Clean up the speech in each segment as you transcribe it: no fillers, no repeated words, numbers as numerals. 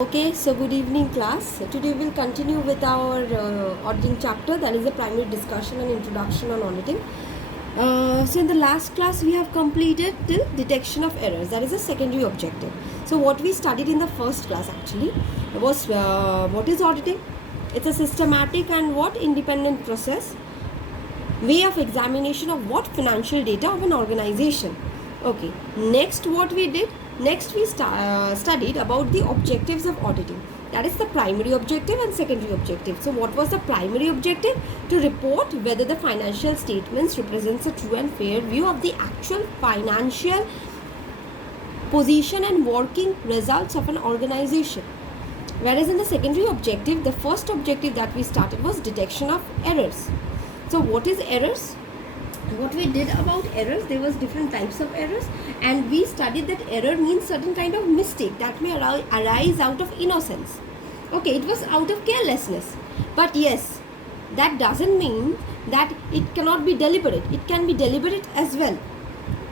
Okay, so good evening class. Today we'll continue with our auditing chapter, that is the primary discussion and introduction on auditing. So in the last class we have completed till detection of errors, that is a secondary objective. So what we studied in the first class actually was what is auditing? It's a systematic and what independent process, way of examination of what financial data of an organization. Okay, next what we did, next we studied about the objectives of auditing, that is the primary objective and secondary objective. So what was the primary objective? To report whether the financial statements represents a true and fair view of the actual financial position and working results of an organization. Whereas in the secondary objective, the first objective that we started was detection of errors. So what is errors? What we did about errors, there was different types of errors, and we studied that error means certain kind of mistake that may arise out of innocence. Okay, it was out of carelessness, but yes, that doesn't mean that it cannot be deliberate. It can be deliberate as well.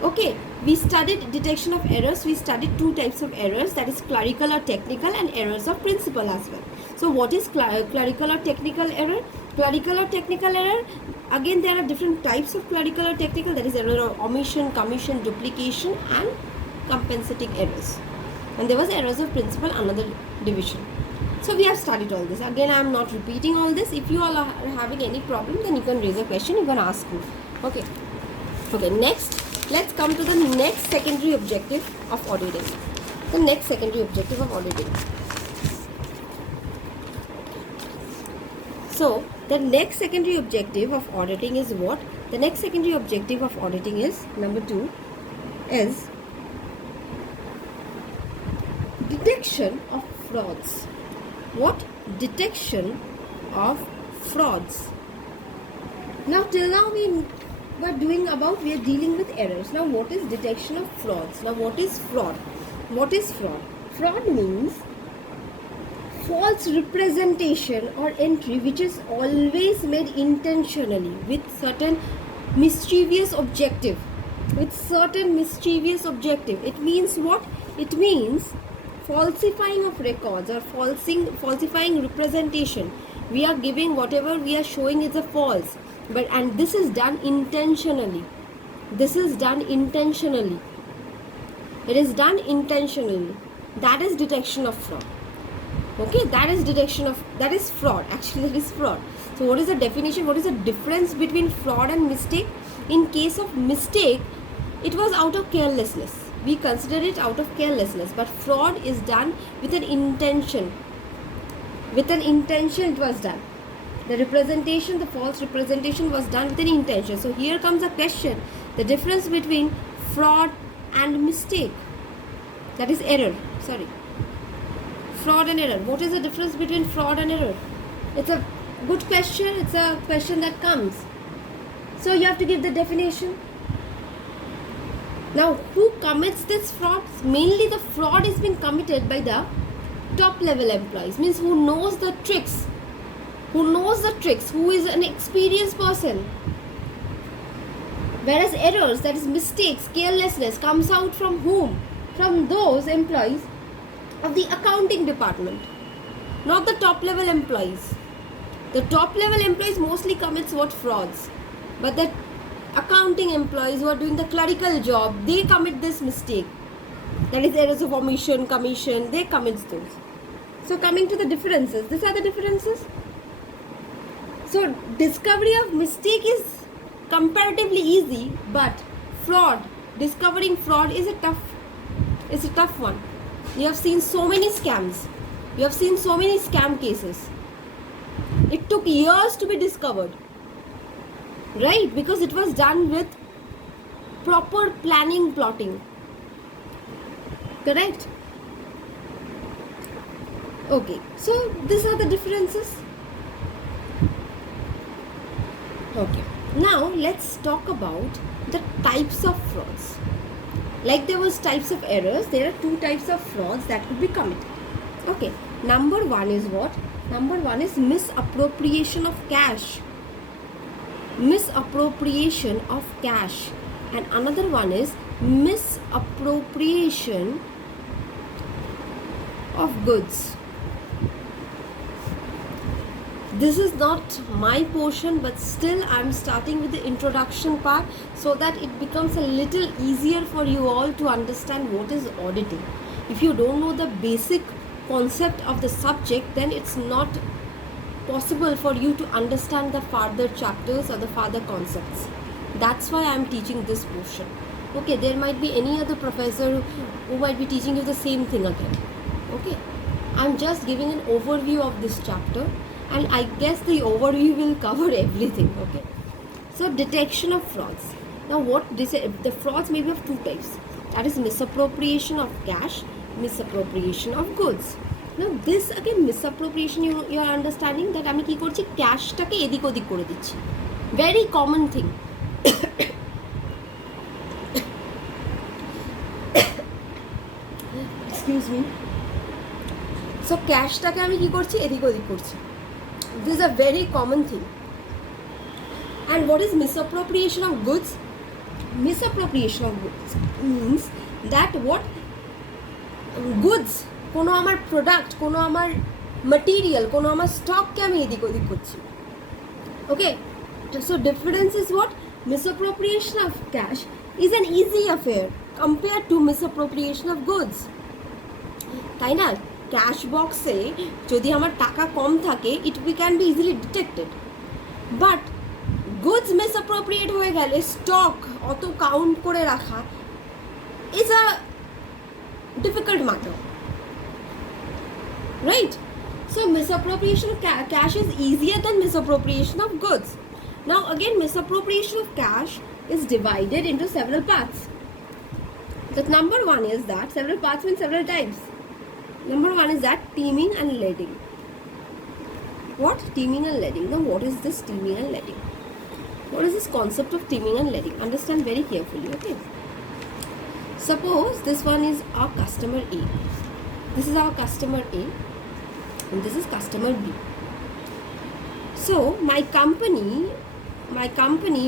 Okay, we studied detection of errors. We studied two types of errors, that is clerical or technical, and errors of principle as well. So what is clerical or technical error? Clerical or technical error, again there are different types of clerical or technical, that is error of omission, commission, duplication and compensating errors. And there was errors of principle, another division. So we have studied all this. Again, I am not repeating all this. If you all are having any problem, then you can raise a question, you can ask me. Okay, next let's come to the next secondary objective of auditing. The next secondary objective of auditing. So the next secondary objective of auditing is what? The next secondary objective of auditing is number 2 is detection of frauds. What? Detection of frauds. Now till now we are dealing with errors. Now what is detection of frauds? Now what is fraud? What is fraud? Fraud means false representation or entry which is always made intentionally with certain mischievous objective. It means what? It means falsifying of records or falsifying representation. We are giving whatever we are showing is a false, and this is done intentionally. It is done intentionally. That is detection of fraud. Okay, that is fraud. Actually, that is fraud. So what is the definition? What is the difference between fraud and mistake? In case of mistake, it was out of carelessness. We consider it out of carelessness, but fraud is done with an intention. It was done. The false representation was done with an intention. So here comes a question. The difference between fraud and mistake. That is error. Fraud and error. What is the difference between fraud and error? It's a good question. It's a question that comes. So you have to give the definition. Now, who commits this fraud? Mainly the fraud is being committed by the top level employees. Means who knows the tricks. Who is an experienced person. Whereas errors, that is mistakes, carelessness, comes out from whom? From those employees of the accounting department, not the top level employees. The top level employees mostly commits what? Frauds, but the accounting employees who are doing the clerical job, they commit this mistake, that is errors of omission, commission, they commit those. So coming to the differences, these are the differences. So discovery of mistake is comparatively easy, but discovering fraud is a tough one. You have seen so many scams. You have seen so many scam cases. It took years to be discovered. Right? Because it was done with proper planning, plotting. Correct? Okay. So these are the differences. Okay. Now let's talk about the types of frauds. Like there was types of errors, there are two types of frauds that could be committed. Okay, number one is what? Number one is misappropriation of cash. And another one is misappropriation of goods. This is not my portion, but still I'm starting with the introduction part so that it becomes a little easier for you all to understand what is auditing. If you don't know the basic concept of the subject, then it's not possible for you to understand the further chapters or the further concepts. That's why I'm teaching this portion. Okay, there might be any other professor who might be teaching you the same thing again. Okay, I'm just giving an overview of this chapter, and I guess the overview will cover everything. Okay, so detection of frauds. Now the frauds may be of two types, that is misappropriation of cash, misappropriation of goods. Now this again, misappropriation, you are understanding that আমি কি করছি, ক্যাশটাকে এদিক ওদিক করে দিচ্ছি, very common thing. Excuse me. So ক্যাশটাকে আমি কি করছি, এদিক ওদিক করছি. This is a very common thing. And what is misappropriation of goods? Misappropriation of goods means that what goods, কোনো আমার প্রোডাক্ট, কোনো আমার ম্যাটেরিয়াল, কোনো আমার স্টককে আমি এদিক ওদিক করছি. Okay, so difference is what? Misappropriation of cash is an easy affair compared to misappropriation of goods. তাই না? ক্যাশ বক্সে যদি আমার টাকা কম থাকে, it can be easily detected, but goods misappropriate হয়ে গেলে স্টক অত কাউন্ট করে রাখা is a difficult matter, right? So misappropriation of cash is easier than misappropriation of goods. Now again, misappropriation of cash is divided into several parts. The number one is that, several parts means several types. Number one is that teaming and letting. What? Teaming and letting. Now what is this teaming and letting? What is this concept of teaming and letting? Understand very carefully, okay? Suppose this one is our customer A. This is our customer A and this is customer B. So my company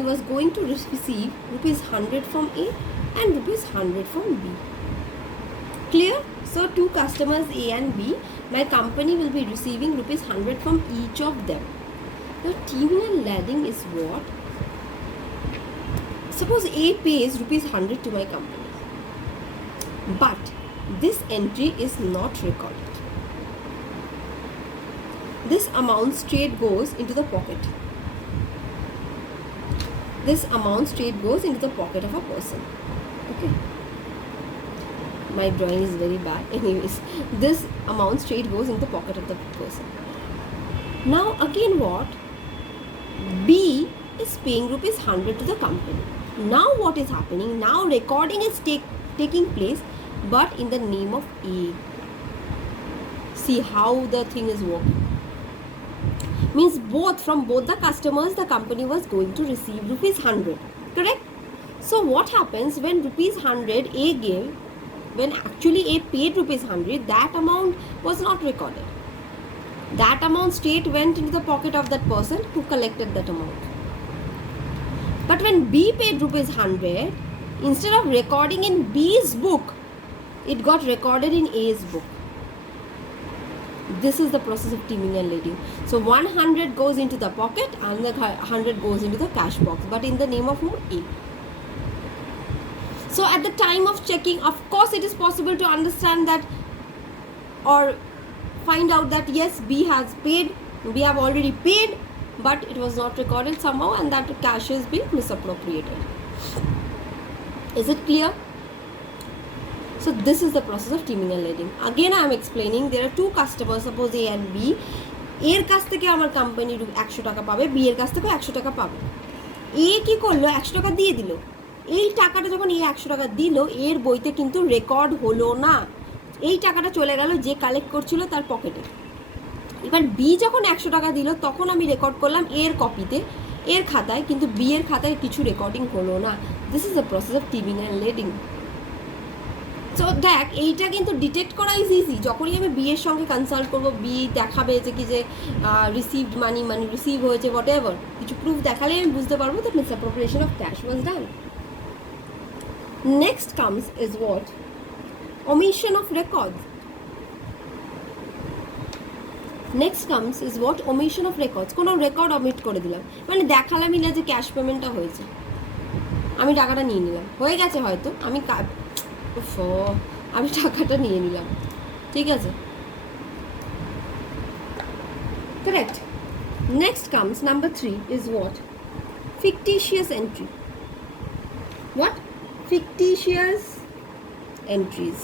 was going to receive rupees 100 from A and rupees 100 from B. Clear? So two customers A and B, my company will be receiving rupees 100 from each of them. Now teaming and letting is what? Suppose A pays rupees 100 to my company, but this entry is not recorded. This amount straight goes into the pocket. This amount straight goes into the pocket of a person. Okay. My drawing is very bad. Anyways, this amount straight goes into the pocket of the person. Now again what? B is paying rupees 100 to the company. Now what is happening? Now recording is taking place, but in the name of A. See how the thing is working. Means from both the customers, the company was going to receive rupees 100. Correct? So what happens when rupees 100 A gave, when actually A paid rupees 100, that amount was not recorded. That amount straight went into the pocket of that person who collected that amount. But when B paid rupees 100, instead of recording in B's book, it got recorded in A's book. This is the process of teaming and letting. So 100 goes into the pocket and the 100 goes into the cash box, but in the name of who? A. So at the time of checking, of course it is possible to understand that or find out that yes, B has paid, we have already paid, but it was not recorded somehow and that cash is being misappropriated. Is it clear? So this is the process of teaming and letting. Again I am explaining, there are two customers, suppose A and B. এর কাছ থেকে আমার কোম্পানি 100 টাকা পাবে, বি এর কাছ থেকে 100 টাকা পাবে। এ কি করলো, 100 টাকা দিয়ে দিল। এই টাকাটা যখন এ 100 টাকা দিল, এর বইতে কিন্তু রেকর্ড হলো না, এই টাকাটা চলে গেল যে কালেক্ট করছিল তার পকেটে। এবার বি যখন 100 টাকা দিল, তখন আমি রেকর্ড করলাম এর কপিতে, এর খাতায়, কিন্তু বি এর খাতায় কিছু রেকর্ডিং হলো না। This is the process of teeming and lading. So দেখ, এইটা কিন্তু ডিটেক্ট করা ইজ ইজি। যখনই আমি বি এর সঙ্গে কনসাল্ট করবো, বি দেখাবে যে কি যে রিসিভড মানি রিসিভ হয়েছে, হোয়াট এভার, কিছু প্রুফ দেখালে আমি বুঝতে পারবো that misappropriation of cash was done. Next comes is what? Omission of records. Next comes is what omission of records, কোনো রেকর্ড অমিট করে দিলাম, মানে দেখালামই না যে ক্যাশ পেমেন্টটা হয়েছে, আমি টাকাটা নিয়ে নিলাম, হয়ে গেছে হয়তো, আমি টাকাটা নিয়ে নিলাম, ঠিক আছে, correct. Next comes number 3 is what fictitious entry. What? Fictitious entries.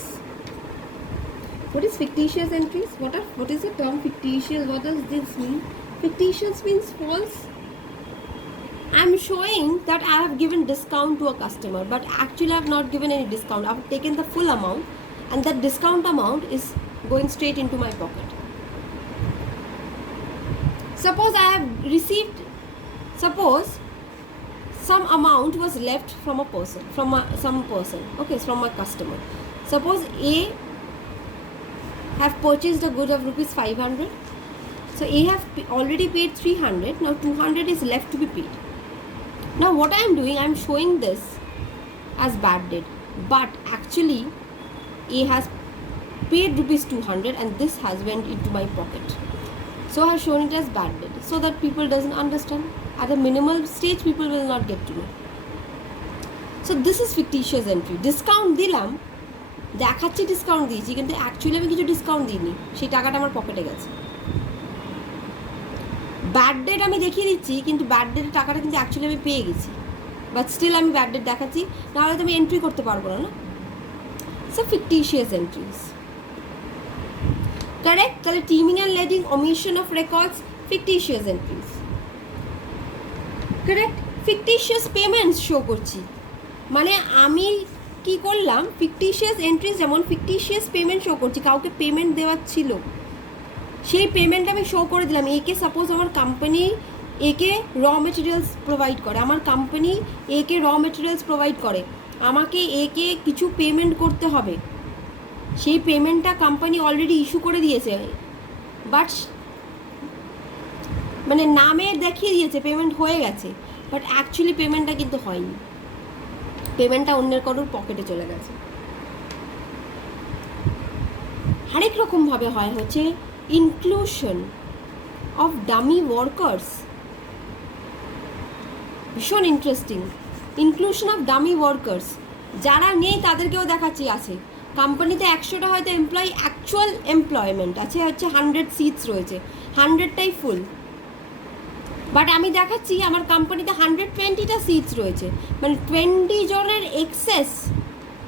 What is fictitious entries? What is the term fictitious? What does this mean? Fictitious means false. I'm showing that I have given discount to a customer, but actually I have not given any discount. I have taken the full amount, and that discount amount is going straight into my pocket. Suppose I have received, suppose some amount was left from a person, some person, okay, from a customer. Suppose A have purchased a good of rupees 500, so A have already paid 300, now 200 is left to be paid. Now what I am doing, I am showing this as bad debt, but actually A has paid rupees 200 and this has went into my pocket, so I have shown it as bad debt so that people doesn't understand. At a minimal stage people will not get to know. So this is fictitious entry. Discount দিলাম, দেখাচ্ছি ডিসকাউন্ট দিয়েছি, কিন্তু অ্যাকচুয়ালি আমি কিছু ডিসকাউন্ট দিইনি, সেই টাকাটা আমার পকেটে গেছে। ব্যাড ডেট আমি দেখিয়ে দিচ্ছি, কিন্তু ব্যাড ডেটের টাকাটা কিন্তু অ্যাকচুয়ালি আমি পেয়ে গেছি, বাট স্টিল আমি ব্যাড ডেট দেখাচ্ছি, নাহলে তো আমি এন্ট্রি করতে পারবো না। So fictitious entries, correct. তাহলে teeming and lading, omission of records, fictitious entries, correct. Fictitious payments show করছি, মানে আমি কি করলাম, ফিকটিশিয়াস এন্ট্রিজ যেমন ফিকটিশিয়াস পেমেন্ট শো করছি, কাউকে পেমেন্ট দেওয়ার ছিল, সেই পেমেন্ট আমি শো করে দিলাম। একে সাপোজ আমার কোম্পানি একে র মেটেরিয়ালস প্রোভাইড করে, আমার কোম্পানি একে র মেটেরিয়ালস প্রোভাইড করে, আমাকে একে কিছু পেমেন্ট করতে হবে, সেই পেমেন্টটা কোম্পানি অলরেডি ইস্যু করে দিয়েছে, বাট মানে নামে দেখিয়ে দিয়েছে পেমেন্ট হয়ে গেছে, বাট অ্যাকচুয়ালি পেমেন্টটা কিন্তু হয়নি, পেমেন্টটা অন্যের কারোর পকেটে চলে গেছে। আরেক রকমভাবে হয় হচ্ছে ইনক্লুশন অফ ডামি ওয়ার্কার্স, ভীষণ interesting. Inclusion of dummy workers, যারা নেই তাদেরকেও দেখাচ্ছি আছে। কোম্পানিতে 100টা হয়তো এমপ্লয়ি, অ্যাকচুয়াল এমপ্লয়মেন্ট আছে হচ্ছে 100 সিটস রয়েছে, 100টাই ফুল, বাট আমি দেখাচ্ছি আমার কোম্পানিতে 120টা সিটস রয়েছে, মানে 20 জনের এক্সেস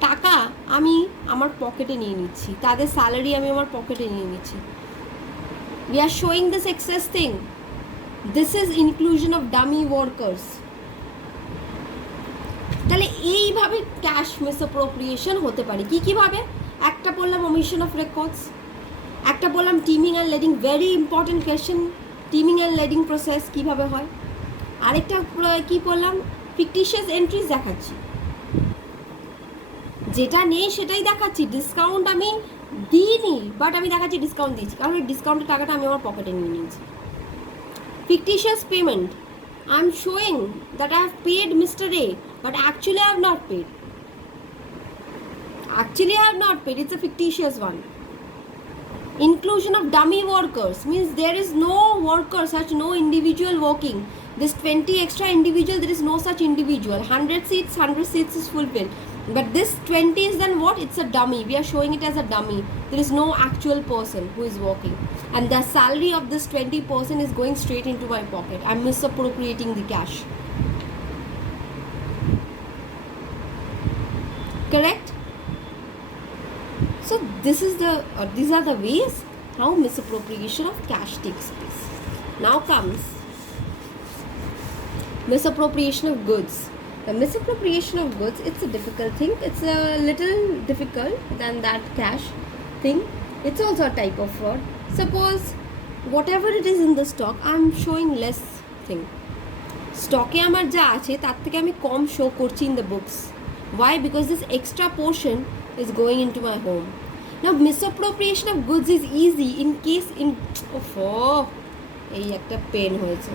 টাকা আমি আমার পকেটে নিয়ে নিচ্ছি, তাদের স্যালারি আমি আমার পকেটে নিয়ে নিচ্ছি। We are showing this excess thing. This is inclusion of dummy workers. তাহলে এইভাবে ক্যাশ মিসঅ্যাপ্রোপ্রিয়েশন হতে পারে। কীভাবে? একটা বললাম ওমিশন অফ রেকর্ডস, একটা বললাম teeming and lading, very important question, teeming and lading process কীভাবে হয়। আরেকটা কী বললাম, ফিকটিশিয়াস এন্ট্রিজ দেখাচ্ছি, যেটা নেই সেটাই দেখাচ্ছি, ডিসকাউন্ট আমি দিইনি বাট আমি দেখাচ্ছি ডিসকাউন্ট দিয়েছি, কারণ এই ডিসকাউন্টের টাকাটা আমি আমার পকেটে নিয়ে নিয়েছি। Fictitious payment, I am showing that I have paid mister A but actually I have not paid, it's a fictitious one. Inclusion of dummy workers means there is no worker, such no individual working. This 20 extra individual, there is no such individual. 100 seats is fulfilled, but this 20 is then what? It's a dummy. We are showing it as a dummy. There is no actual person who is working, and the salary of this 20% is going straight into my pocket. I'm misappropriating the cash. Correct? So these are the ways how misappropriation of cash takes place. Now comes misappropriation of goods. The misappropriation of goods, it's a difficult thing. It's a little difficult than that cash thing. It's also a type of fraud. Suppose whatever it is in the stock, I'm showing less thing. স্টকে আমার যা আছে তার থেকে আমি কম শো করছি in the books. Why? Because this extra portion is going into my home. Now misappropriation of goods is easy in case in এই একটা পেন হয়েছে,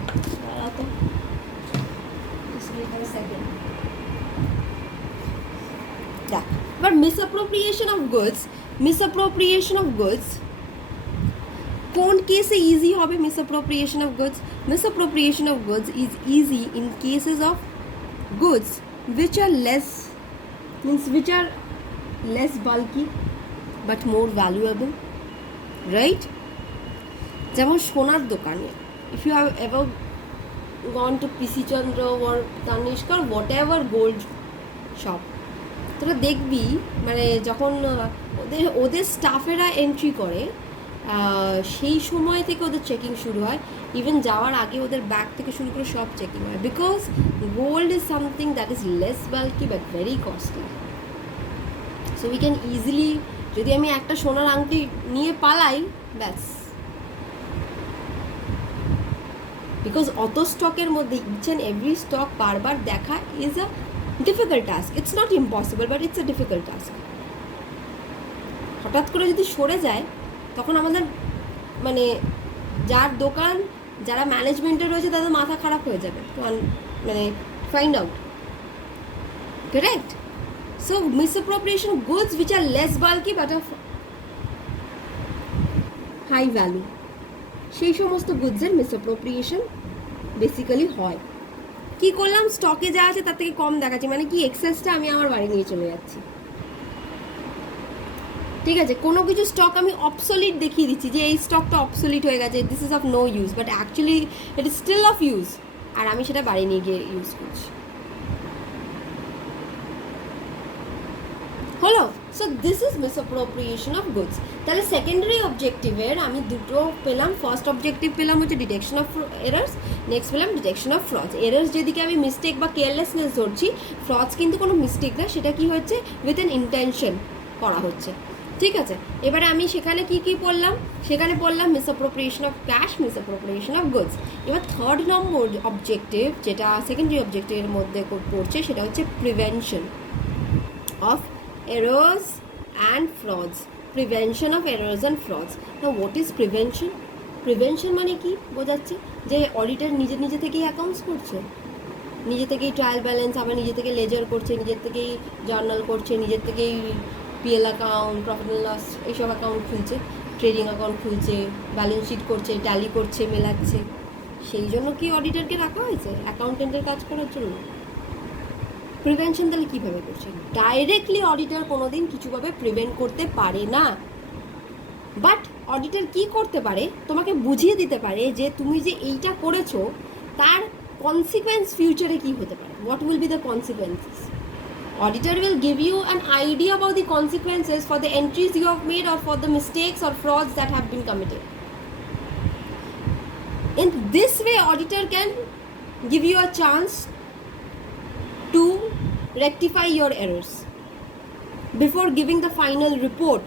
but misappropriation of goods কোন কেসে ইজি হবে misappropriation of goods? Misappropriation of goods is easy in cases of goods which are less bulky but more valuable, right? যেমন সোনার দোকানে, if you have ever gone to PC Chandra or Tanishq or whatever gold shop, তোরা দেখবি মানে যখন ওদের স্টাফেরা এন্ট্রি করে সেই সময় থেকে ওদের চেকিং শুরু হয়, ইভেন যাওয়ার আগে ওদের ব্যাগ থেকে শুরু করে সব চেকিং হয়, because gold is something that is less bulky but very costly. So we can easily, যদি আমি একটা সোনার আংটি নিয়ে পালাই, ব্যাস, বিকজ অত স্টকের মধ্যে ইচ অ্যান্ড এভরি স্টক বারবার দেখা is a difficult task. It's not impossible but it's a difficult task. হঠাৎ করে যদি সরে যায় তখন আমাদের মানে যার দোকান, যারা ম্যানেজমেন্টে রয়েছে তাদের মাথা খারাপ হয়ে যাবে, মানে find out, correct? So misappropriation goods which are less bulky but of high value, সেই সমস্ত গুডসের মিসঅ্যাপ্রোপ্রিয়েশন বেসিক্যালি হয়। কি করলাম, স্টকে যা আছে তার থেকে কম দেখাচ্ছি, মানে কি এক্সেসটা আমি আমার বাড়ি নিয়ে চলে যাচ্ছি, ঠিক আছে? কোনো কিছু স্টক আমি অবসলিট দেখিয়ে দিচ্ছি যে এই স্টকটা অবসলিট হয়ে গেছে, this is of no use, but actually it is still of use, আর আমি সেটা বাড়ি নিয়ে গিয়ে ইউজ করছি। হলো? So this is misappropriation of goods. তাহলে সেকেন্ডারি অবজেক্টিভের আমি দুটো পেলাম। ফার্স্ট অবজেক্টিভ পেলাম হচ্ছে ডিটেকশন অফ এরার্স, নেক্সট পেলাম ডিটেকশন অফ ফ্রডস। এরার্স যেদিকে আমি মিস্টেক বা কেয়ারলেসনেস ধরছি, ফ্রডস কিন্তু কোনো মিস্টেক না, সেটা কি হচ্ছে উইথ অ্যান ইন্টেনশন করা হচ্ছে, ঠিক আছে? এবারে আমি সেখানে কি কি পড়লাম, সেখানে পড়লাম মিসঅ্যাপ্রোপ্রিয়েশন অফ ক্যাশ, মিসঅ্যাপ্রোপ্রিয়েশন অফ গুডস। এবার থার্ড নম্বর অবজেক্টিভ, যেটা সেকেন্ডারি অবজেক্টিভের মধ্যে পড়ছে, সেটা হচ্ছে prevention of errors and frauds. Prevention of errors and frauds. Now what is prevention? Prevention মানে কি বোঝাচ্ছে? যে অডিটর নিজে থেকেই অ্যাকাউন্টস করছে, নিজে থেকেই ট্রায়াল ব্যালেন্স, আবার নিজে থেকে লেজার করছে, নিজের থেকেই জার্নাল করছে, নিজের থেকেই PL account, profit and loss এইসব অ্যাকাউন্ট খুলছে, ট্রেডিং অ্যাকাউন্ট খুলছে, ব্যালেন্স শিট করছে, ট্যালি করছে, মেলাচ্ছে। সেই জন্য কি অডিটরকে রাখা হয়েছে? অ্যাকাউন্টেন্টের কাজ করার জন্য। প্রিভেনশন তাহলে কীভাবে করছে? ডাইরেক্টলি অডিটর কোনো দিন কিছুভাবে প্রিভেন্ট করতে পারে না, বাট অডিটর কি করতে পারে, তোমাকে বুঝিয়ে দিতে পারে যে তুমি যে এইটা করেছো তার কনসিকুয়েন্স ফিউচারে কী হতে পারে, what will be the consequences. Auditor will give you an idea about the consequences for the entries you have made or for the mistakes or frauds that have been committed. In this way, auditor can give you a chance to rectify your errors before giving the final report.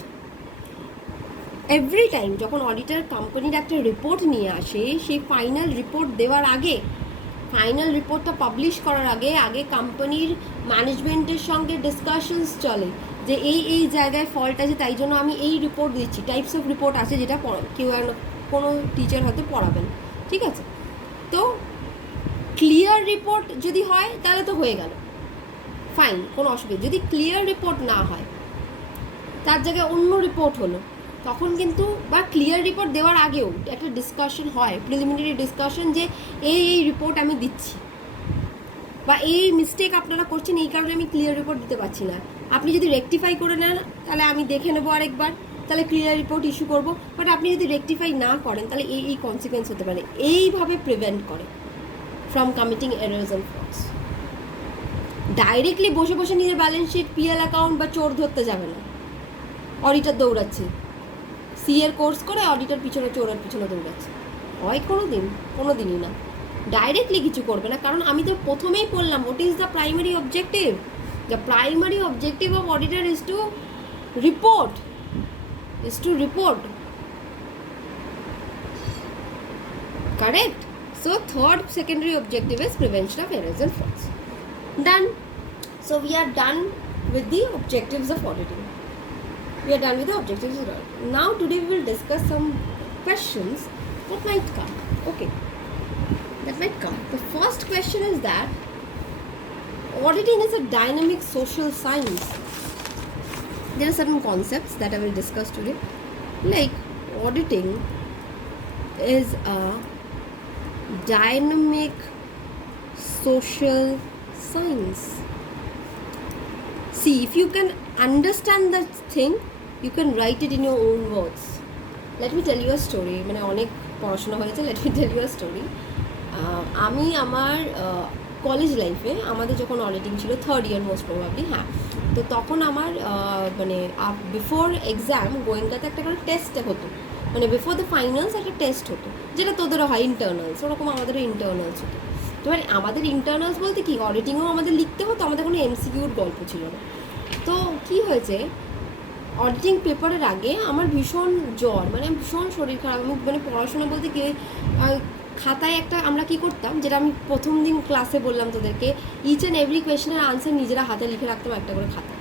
Every time যখন অডিটর কোম্পানির একটা রিপোর্ট নিয়ে আসে, সেই final report দেওয়ার আগে, ফাইনাল রিপোর্টটা পাবলিশ করার আগে কোম্পানির ম্যানেজমেন্টের সঙ্গে ডিসকাশনস চলে যে এই জায়গায় ফল্ট আছে, তাই জন্য আমি এই রিপোর্ট দিচ্ছি। টাইপস অফ রিপোর্ট আছে যেটা কেউ কোনো টিচার হয়তো পড়াবেন, ঠিক আছে? তো ক্লিয়ার রিপোর্ট যদি হয় তাহলে তো হয়ে গেল, ফাইন, কোনো অসুবিধা। যদি ক্লিয়ার রিপোর্ট না হয়, তার জায়গায় অন্য রিপোর্ট হলো, তখন কিন্তু, বা ক্লিয়ার রিপোর্ট দেওয়ার আগেও একটা ডিসকাশন হয়, প্রিলিমিনারি ডিসকাশন, যে এই রিপোর্ট আমি দিচ্ছি, বা এই মিস্টেক আপনারা করছেন, এই কারণে আমি ক্লিয়ার রিপোর্ট দিতে পারছি না। আপনি যদি রেকটিফাই করে নেন তাহলে আমি দেখে নেবো আরেকবার, তাহলে ক্লিয়ার রিপোর্ট ইস্যু করবো। বাট আপনি যদি রেকটিফাই না করেন তাহলে এই কনসিকুয়েন্স হতে পারে। এইভাবে প্রিভেন্ট করে from committing errors and frauds. Directly বসে বসে নিজের ব্যালেন্স শিট, পিএল অ্যাকাউন্ট বা চোর ধরতে যাবে না। অডিটর দৌড়াচ্ছে, সিএর কোর্স করে অডিটর পিছনে, চোরের পিছনে দৌড়াচ্ছে, হয় কোনো দিনই না। ডাইরেক্টলি কিছু করবে না, কারণ আমি তো প্রথমেই বললাম, what is the primary objective? The primary objective of auditor is to report, correct? So third secondary objective is prevention of errors and frauds. Done. So we are done with the objectives of auditing. Now today we will discuss some questions that might come. Okay, that might come. The first question is that auditing is a dynamic social science. There are certain concepts that I will discuss today, like auditing is a dynamic social science. See, if you can understand that thing, you can write it in your own words. Let me tell you a story. মানে অনেক পড়াশোনা হয়েছে, let me tell you a story. আমি আমার কলেজ লাইফে আমাদের যখন অডিটিং ছিল থার্ড ইয়ার মোস্ট প্রবাবলি, হ্যাঁ, তো তখন আমার মানে বিফোর এক্সাম গোয়েঙ্কাতে একটা করে টেস্ট হতো, মানে বিফোর দ্য ফাইনালস একটা টেস্ট হতো, যেটা তোদেরও হয় ইন্টারনালস, ওরকম আমাদেরও ইন্টারনালস হতো। তো মানে আমাদের ইন্টারনালস বলতে কি, অডিটিংও আমাদের লিখতে হতো, আমাদের কোনো এমসিকিউর গল্প ছিল না। তো কী হয়েছে, অডিটিং পেপারের আগে আমার ভীষণ জ্বর, মানে ভীষণ শরীর খারাপ, আমি মানে পড়াশোনা বলতে কি খাতায় একটা আমরা কী করতাম, যেটা আমি প্রথম দিন ক্লাসে বললাম তোদেরকে, ইচ অ্যান্ড এভরি কোয়েশনের আনসার নিজেরা হাতে লিখে রাখতাম একটা করে খাতা,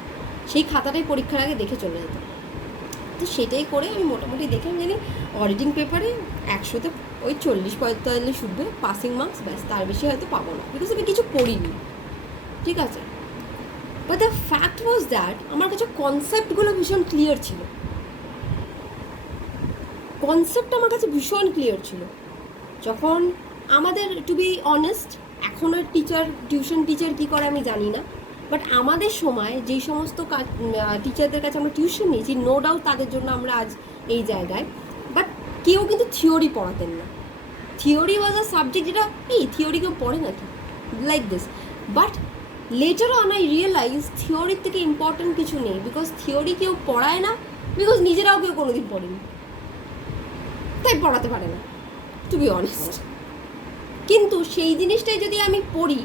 সেই খাতাটাই পরীক্ষার আগে দেখে চলে যেতাম। তো সেটাই করে আমি মোটামুটি দেখে আমি জানি অডিটিং পেপারে 100তে ওই 40-45 উঠবে, পাসিং মার্কস, ব্যাস, তার বেশি হয়তো পাবো না, বিকজ আমি কিছু পড়িনি, ঠিক আছে। But the fact was that আমার কাছে কনসেপ্টগুলো ভীষণ ক্লিয়ার ছিল, কনসেপ্ট আমার কাছে ভীষণ ক্লিয়ার ছিল। যখন আমাদের, টু বি অনেস্ট, এখনও টিউশন টিচার কী করে আমি জানি না, বাট আমাদের সময় যেই সমস্ত টিচারদের কাছে আমরা টিউশন নিয়েছি, নো ডাউট তাদের জন্য আমরা আজ এই জায়গায়, বাট কেউ কিন্তু থিওরি পড়াতেন না। থিওরি ওয়াজ আ সাবজেক্ট, যেটা এই থিওরি কেউ পড়ে নাকি like this, but later on I realise থিওরির থেকে ইম্পর্টেন্ট কিছু নেই, বিকজ থিওরি কেউ পড়ায় না, বিকজ নিজেরাও কেউ কোনোদিন পড়েনি, তাই পড়াতে পারে না, টু বি অনেস্ট। কিন্তু সেই জিনিসটাই যদি আমি পড়ি,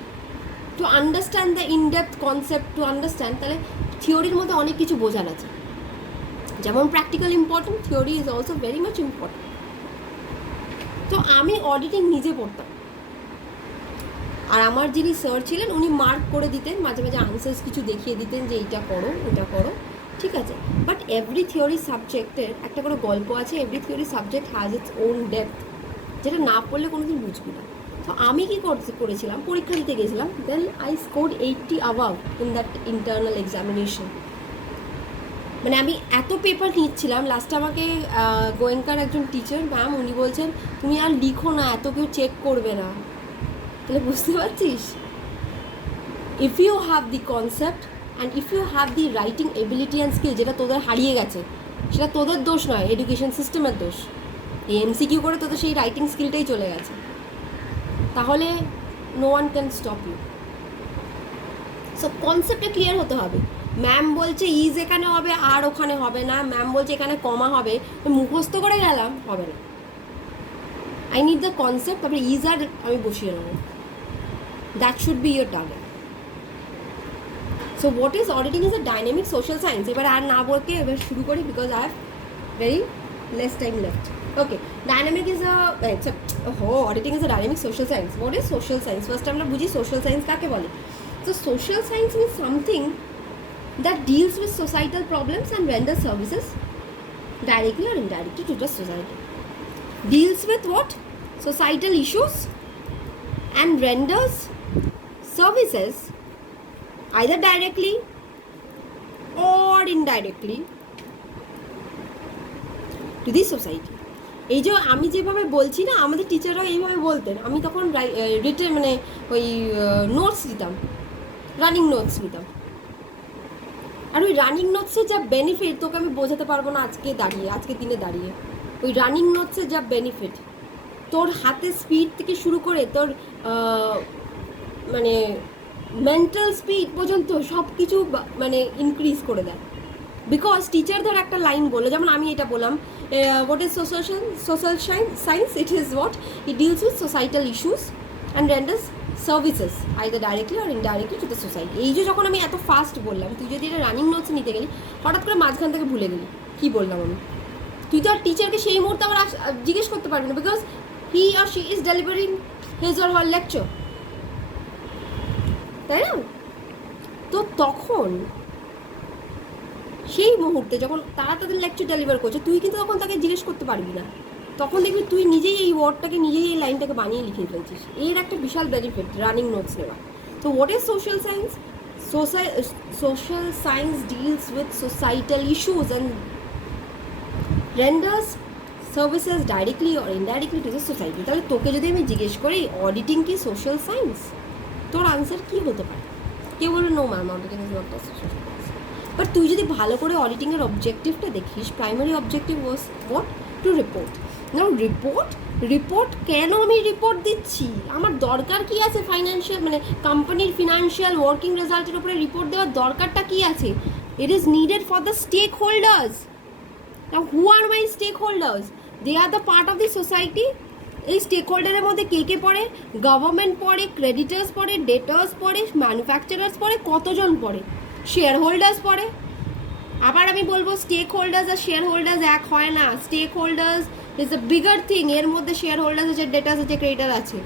to understand the in-depth concept, to understand, তাহলে থিওরির মধ্যে অনেক কিছু বোঝার আছে। যেমন practical important, theory is also very much important. তো আমি অডিটিং নিজে পড়তাম, আর আমার যিনি স্যার ছিলেন উনি মার্ক করে দিতেন, মাঝে মাঝে আনসার্স কিছু দেখিয়ে দিতেন যে এইটা করো ওটা করো, ঠিক আছে। বাট এভরি থিওরি সাবজেক্টের একটা করে গল্প আছে, every theory subject has its own depth, যেটা না পড়লে কোনোদিন বুঝবি না। তো আমি কী করেছিলাম, পরীক্ষা দিতে গেছিলাম, then I scored 80 above in that internal examination. মানে আমি এত পেপার নিচ্ছিলাম, লাস্টে আমাকে গোয়েঙ্কার একজন টিচার ম্যাম, উনি বলছেন তুমি আর লিখো না, এত কেউ চেক করবে না। তাহলে বুঝতে পারছিস, if you have the concept and if you have the writing ability and skill, যেটা তোদের হারিয়ে গেছে, সেটা তোদের দোষ নয়, এডুকেশন সিস্টেমের দোষ। এই এমসিকিউ করে তোদের সেই রাইটিং স্কিলটাই চলে গেছে, তাহলে no one can stop you. So কনসেপ্টটা ক্লিয়ার হতে হবে। ম্যাম বলছে ইজ এখানে হবে আর ওখানে হবে না, ম্যাম বলছে এখানে কমা হবে, মুখস্থ করে গেলাম, হবে না। আই নিড দ্য কনসেপ্ট, তারপরে ইজ আর আমি বসিয়ে নেবো, that should be your target. So what is auditing is a dynamic social science. এবার আর না বলকে এবার শুরু করি, because I have very less time left. Okay, dynamic is auditing is a dynamic social science. What is social science? First আমরা বুঝি social science কাকে বলে। So social science means something that deals with societal problems and renders services directly or indirectly to the society. Deals with what? Societal issues and renders services either directly or indirectly to the society. এই যে আমি যেভাবে বলছি না, আমাদের টিচাররা এইভাবে বলতেন, আমি তখন রিটেন মানে ওই নোটস দিতাম, রানিং নোটস নিতাম। আর ওই রানিং নোটসের যা বেনিফিট তোকে আমি বোঝাতে পারবো না আজকে দিনে দাঁড়িয়ে। ওই রানিং নোটসের যা বেনিফিট, তোর হাতের স্পিড থেকে শুরু করে তোর মানে মেন্টাল স্পিড পর্যন্ত সব কিছু মানে ইনক্রিজ করে দেয়। বিকজ টিচার ধর একটা লাইন বললো, যেমন আমি এটা বললাম, what is social science? It is what it deals with societal issues and renders services either directly or indirectly to the society. এই যে যখন আমি এত ফাস্ট বললাম, তুই যদি এটা রানিং নোটস নিতে গেলি, হঠাৎ করে মাঝখান থেকে ভুলে গেলি কী বললাম আমি। তুই তো আর টিচারকে সেই মুহূর্তে আবার জিজ্ঞেস করতে পারবি না, because he or she is delivering his or her lecture, তাই না? তো তখন সেই মুহূর্তে যখন তারা তাদের লেকচার ডেলিভার করছে, তুই কিন্তু তখন তাকে জিজ্ঞেস করতে পারবি না। তখন দেখবি তুই নিজেই এই ওয়ার্ডটাকে, নিজেই এই লাইনটাকে বানিয়ে লিখে ফেলছিস। এর একটা বিশাল বেনিফিট রানিং নোটস নেওয়া। তো what is social science? Social science deals with societal issues and renders services directly or indirectly to the society. তাহলে তোকে যদি আমি জিজ্ঞেস করি অডিটিং কি সোশ্যাল সায়েন্স, তোর আনসার কী হতে পারে? কেউ বলবে no ma'am, auditing is not the social science. But তুই যদি ভালো করে অডিটিংয়ের অবজেক্টিভটা দেখিস, primary objective was what? To report. Now report কেন আমি রিপোর্ট দিচ্ছি? আমার দরকার কি আছে? ফাইন্যান্সিয়াল মানে কোম্পানির ফিনান্সিয়াল ওয়ার্কিং রেজাল্টের উপরে রিপোর্ট দেওয়ার দরকারটা কি আছে? It is needed for the stakeholders. Now who are my stakeholders? They are the part of the society. এই স্টেক হোল্ডারের মধ্যে কে কে পড়ে? গভর্নমেন্ট পড়ে, ক্রেডিটার্স পড়ে, ডেটার্স পড়ে, ম্যানুফ্যাকচারার্স পড়ে, কতজন পড়ে? শেয়ার হোল্ডার্স পড়ে। আবার আমি বলবো স্টেক হোল্ডার্স আর শেয়ার হোল্ডার্স এক হয় না। Stakeholders is a bigger thing. এর মধ্যে শেয়ার হোল্ডার্স আছে, ডেটার্স আছে, ক্রেডিটার আছে।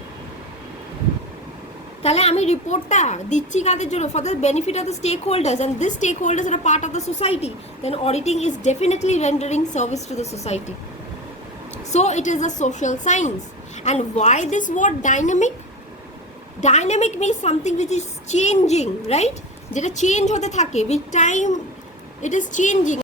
তাহলে আমি রিপোর্টটা দিচ্ছি কাদের জন্য? For the benefit of the stakeholders, and this stakeholders are part of the society. Then auditing is definitely rendering service to the society. So it is a social science. And why this word dynamic? Dynamic means something which is changing, right? যেটা চেঞ্জ হতে থাকে with time, it is changing.